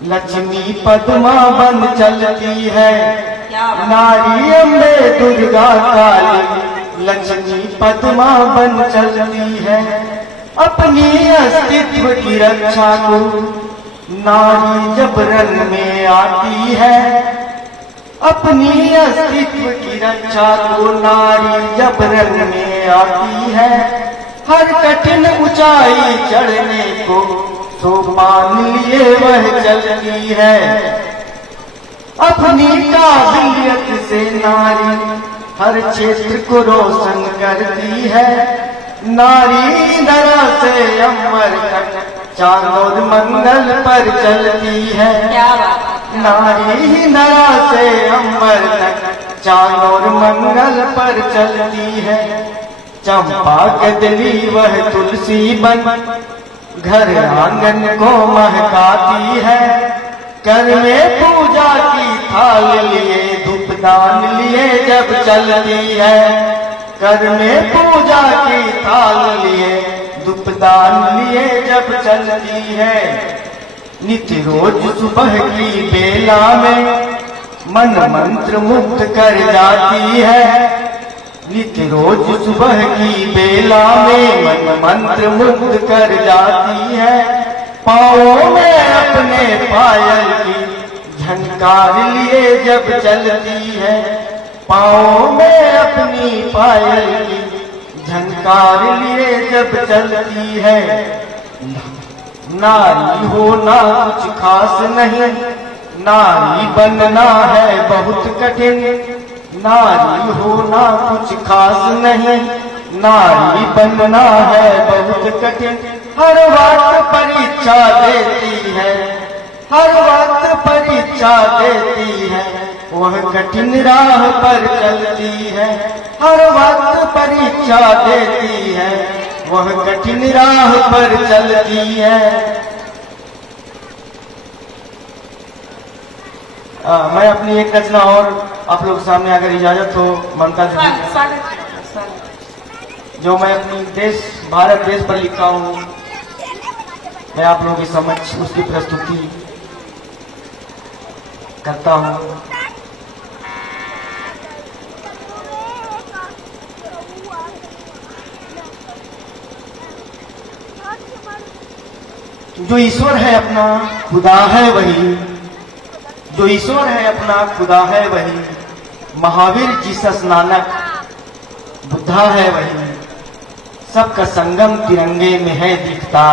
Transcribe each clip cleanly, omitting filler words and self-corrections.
लक्ष्मी पद्मा बन चलती है, नारी अम्बे दुर्गा काली। लक्ष्मी पद्मा बन चलती है, अपनी अस्तित्व की रक्षा को नारी जब रन में आती है। अपनी अस्तित्व की रक्षा को नारी जब रन में आती है। हर कठिन ऊंचाई चढ़ने को सोपान लिए वह चलती है। अपनी काबिलियत से नारी हर क्षेत्र को रोशन करती है। नारी धरा से अमर तक चांद और मंगल पर चलती है। नारी धरा से अमर तक चांद और मंगल पर चलती है। चंपा कदली वह तुलसी बन घर आंगन को महकाती है। कर में पूजा की थाल लिए धूपदान लिए जब चलती है। कर में पूजा की थाल लिए धूपदान लिए जब चलती है। नित्य रोज सुबह की बेला में मन मंत्र मुक्त कर जाती है। नित्य रोज सुबह की बेला में मन मंत्र मुक्त कर जाती है। पाँवों में अपने पायल की झनकार लिए जब चलती है। पाँवों में अपनी पायल की झनकार लिए जब चलती है। नारी होना कुछ खास नहीं, नारी बनना है बहुत कठिन। नारी होना कुछ खास नहीं, नारी बनना है बहुत कठिन। हर वक्त परीक्षा देती है, हर वक्त परीक्षा देती है। वह कठिन राह पर चलती है, हर वक्त परीक्षा देती है। वह कठिन राह पर चलती है। मैं अपनी एक रचना और आप लोग सामने अगर इजाजत हो ममता जी, जो मैं अपनी देश भारत देश पर लिखा हूँ, मैं आप लोगों की समक्ष उसकी प्रस्तुति करता हूँ। जो ईश्वर है अपना खुदा है वही, जो ईश्वर है अपना खुदा है वही। महावीर जीसस नानक बुद्धा है वही। सबका संगम तिरंगे में है दिखता,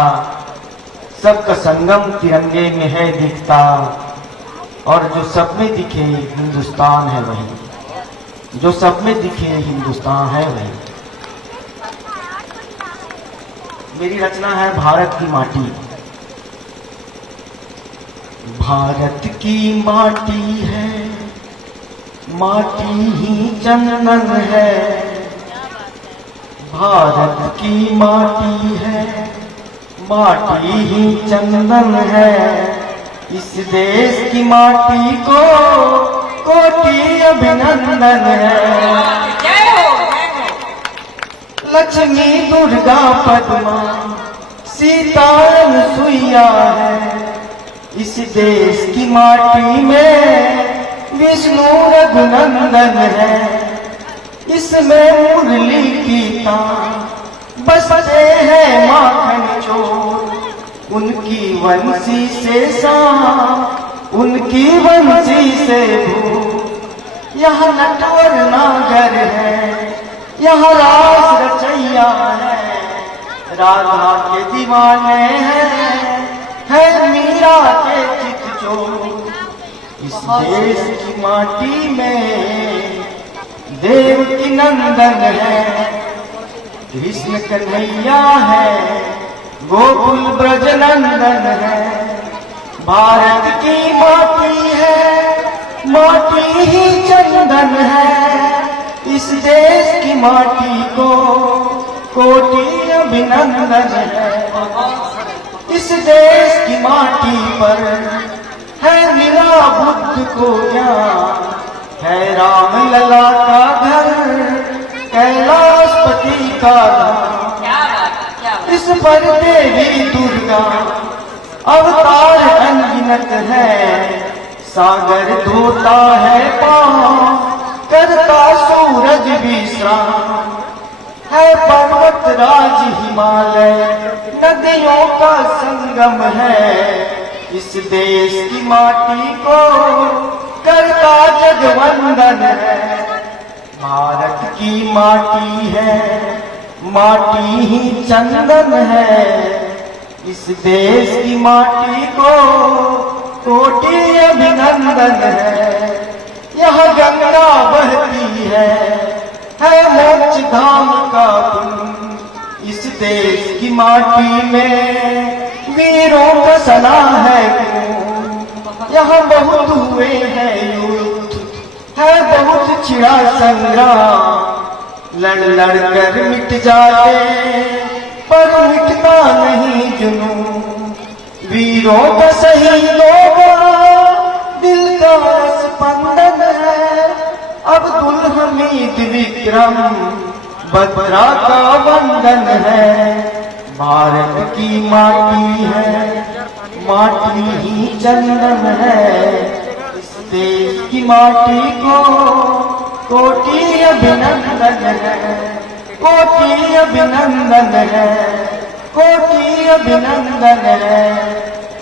सबका संगम तिरंगे में है दिखता। और जो सब में दिखे हिंदुस्तान है वही, जो सब में दिखे हिंदुस्तान है वही। मेरी रचना है भारत की माटी। भारत की माटी है, माटी ही चंदन है। भारत की माटी है, माटी ही चंदन है। इस देश की माटी को कोटि अभिनंदन है। लक्ष्मी दुर्गा पद्मा सीता अनुसुईया है। इस देश की माटी में विष्णु रघुनंदन है। इसमें मुरली की तान बसते हैं माखन चोर। उनकी वंशी से सांप, उनकी वंशी से भूत। यह नटवर नागर है, यह रास रचैया है। राधा के दीवाने हैं, है मीरा के चित चोर। इस देश की माटी में देव की नंदन है। कृष्ण कन्हैया है, गोकुल ब्रज नंदन है। भारत की माटी है, माटी ही चंदन है। इस देश की माटी को कोटि अभिनंदन है। इस देश की माटी पर है मिला बुद्ध को ज्ञान। है राम लला का घर, कैलाशपति का धाम। इस पर देवी दुर्गा अवतार अनगिनत मेहनत है, सागर धोता है पाँव, करता सूरज विश्राम है। पर्वत राज हिमालय नदियों का संगम है, इस देश की माटी को करता जगवंदन है। भारत की माटी है, माटी ही चंदन है, इस देश की माटी को कोटि अभिनंदन है। यह गंगा बहती है मोक्ष धाम का पुण्य, इस देश की माटी में वीरों का सना है खून। यहाँ बहुत हुए हैं युद्ध, है बहुत छिड़ा संग्राम, लड़ लड़ कर मिट जाते पर मिटता नहीं जुनून। वीरों का शहीदों का दिल का स्पंदन है, अब्दुल हमीद विक्रम बत्रा का वंदन है। भारत की माटी है, माटी ही चंदन है, इस देश की माटी को कोटि अभिनंदन है, कोटि अभिनंदन है, कोटि अभिनंदन है।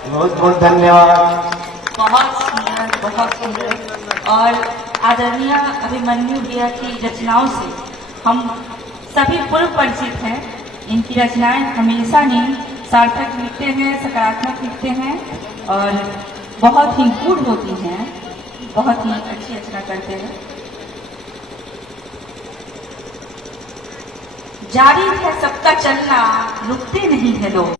बहुत बहुत धन्यवाद। बहुत सुंदर, बहुत सुंदर। और आदरणीय अभिमन्यु भैया की रचनाओं से हम सभी पूर्व परिचित हैं। इनकी रचनाएं हमेशा ही सार्थक लिखते हैं, सकारात्मक लिखते हैं और बहुत ही गूढ़ होती हैं, बहुत ही अच्छी रचना करते हैं। जारी है सबका चलना, रुकते नहीं है लोग।